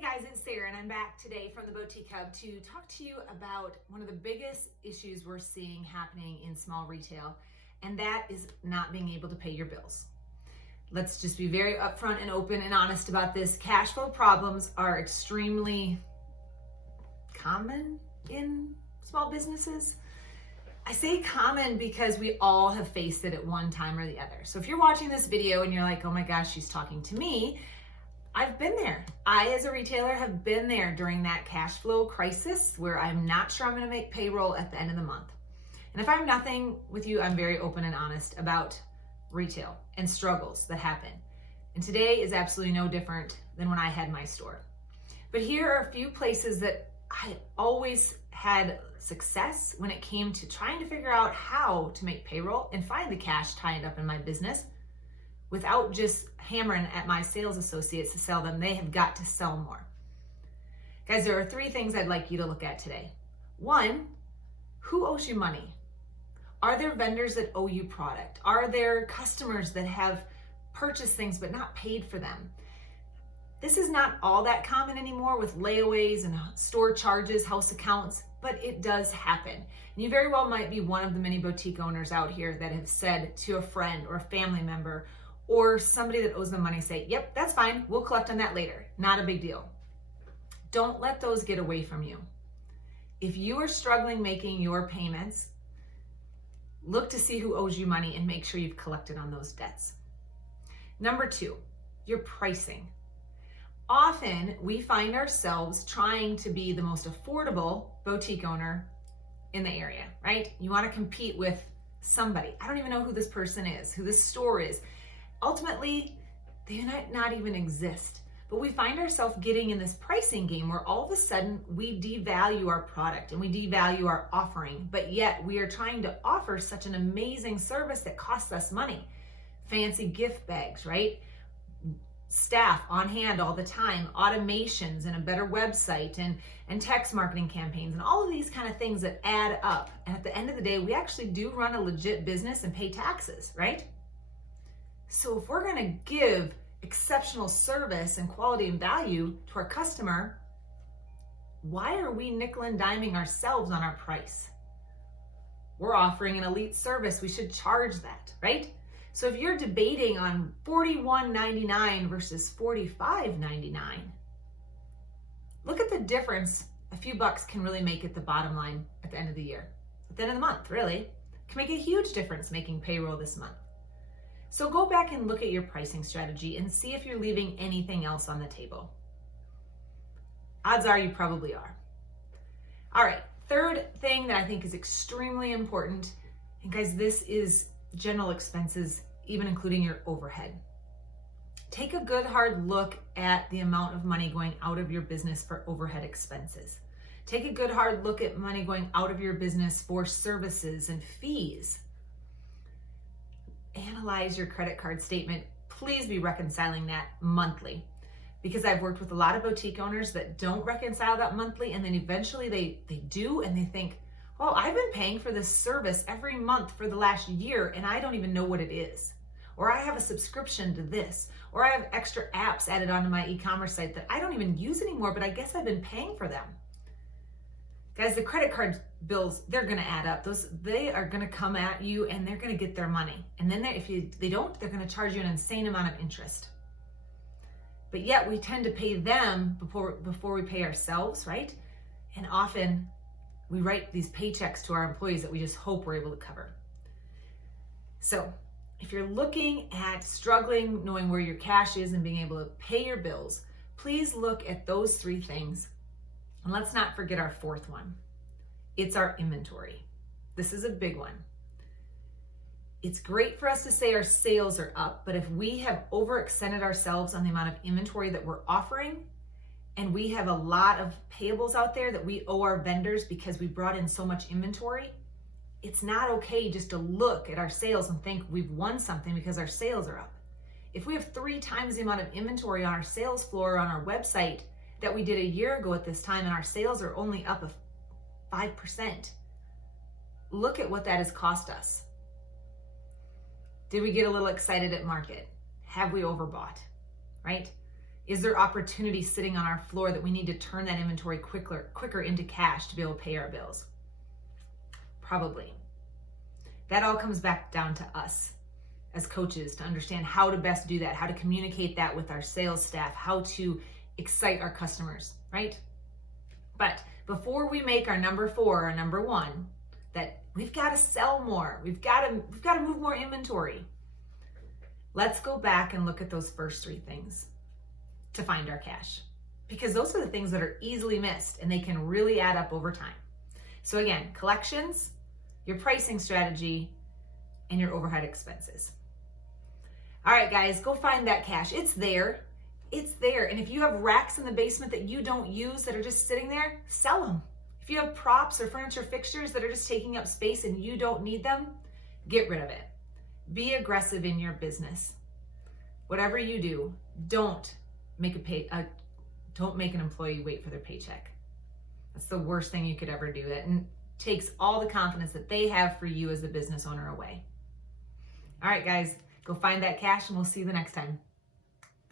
Hey guys, it's Sarah and I'm back today from the Boutique Hub to talk to you about one of the biggest issues we're seeing happening in small retail, and that is not being able to pay your bills. Let's just be very upfront and open and honest about this. Cash flow problems are extremely common in small businesses. I say common because we all have faced it at one time or the other. So if you're watching this video and you're like, oh my gosh, she's talking to me, I've been there. I, as a retailer, have been there during that cash flow crisis where I'm not sure I'm going to make payroll at the end of the month. And if I'm nothing with you, I'm very open and honest about retail and struggles that happen. And today is absolutely no different than when I had my store. But here are a few places that I always had success when it came to trying to figure out how to make payroll and find the cash tied up in my business without just hammering at my sales associates to sell them. They have got to sell more. Guys, there are three things I'd like you to look at today. One, who owes you money? Are there vendors that owe you product? Are there customers that have purchased things but not paid for them? This is not all that common anymore with layaways and store charges, house accounts, but it does happen. And you very well might be one of the many boutique owners out here that have said to a friend or a family member or somebody that owes them money, say, yep, that's fine, we'll collect on that later. Not a big deal. Don't let those get away from you. If you are struggling making your payments, look to see who owes you money and make sure you've collected on those debts. Number two, your pricing. Often we find ourselves trying to be the most affordable boutique owner in the area, right? You want to compete with somebody. I don't even know who this person is, who this store is. Ultimately, they might not even exist. But we find ourselves getting in this pricing game where all of a sudden we devalue our product and we devalue our offering, but yet we are trying to offer such an amazing service that costs us money. Fancy gift bags, right? Staff on hand all the time, automations and a better website and text marketing campaigns and all of these kind of things that add up. And at the end of the day, we actually do run a legit business and pay taxes, right? So if we're going to give exceptional service and quality and value to our customer, why are we nickel and diming ourselves on our price? We're offering an elite service. We should charge that, right? So if you're debating on $41.99 versus $45.99, look at the difference a few bucks can really make at the bottom line at the end of the year. At the end of the month, really. It can make a huge difference making payroll this month. So go back and look at your pricing strategy and see if you're leaving anything else on the table. Odds are you probably are. All right, third thing that I think is extremely important, and guys, this is general expenses, even including your overhead. Take a good hard look at the amount of money going out of your business for overhead expenses. Take a good hard look at money going out of your business for services and fees. Analyze your credit card statement. Please be reconciling that monthly, because I've worked with a lot of boutique owners that don't reconcile that monthly, and then eventually they do, and they think, well, I've been paying for this service every month for the last year and I don't even know what it is. Or I have a subscription to this, or I have extra apps added onto my e-commerce site that I don't even use anymore, but I guess I've been paying for them. Guys, the credit card bills, they're going to add up. They are going to come at you and they're going to get their money. And then if they don't, they're going to charge you an insane amount of interest. But yet we tend to pay them before we pay ourselves, right? And often we write these paychecks to our employees that we just hope we're able to cover. So if you're looking at struggling, knowing where your cash is and being able to pay your bills, please look at those three things. And let's not forget our fourth one. It's our inventory. This is a big one. It's great for us to say our sales are up, but if we have overextended ourselves on the amount of inventory that we're offering, and we have a lot of payables out there that we owe our vendors because we brought in so much inventory, it's not okay just to look at our sales and think we've won something because our sales are up. If we have 3 times the amount of inventory on our sales floor or on our website that we did a year ago at this time, and our sales are only up 5%, look at what that has cost us. Did we get a little excited at market? Have we overbought, right? Is there opportunity sitting on our floor that we need to turn that inventory quicker into cash to be able to pay our bills? Probably. That all comes back down to us as coaches to understand how to best do that, how to communicate that with our sales staff, how to excite our customers, right? But before we make our number 4, our number 1, that we've got to sell more, we've got to move more inventory. Let's go back and look at those first 3 things to find our cash, because those are the things that are easily missed and they can really add up over time. So again, collections, your pricing strategy, and your overhead expenses. All right, guys, go find that cash. It's there. It's there. And if you have racks in the basement that you don't use that are just sitting there, sell them. If you have props or furniture fixtures that are just taking up space and you don't need them, get rid of it. Be aggressive in your business. Whatever you do, don't make an employee wait for their paycheck. That's the worst thing you could ever do. That takes all the confidence that they have for you as a business owner away. All right, guys, go find that cash and we'll see you the next time.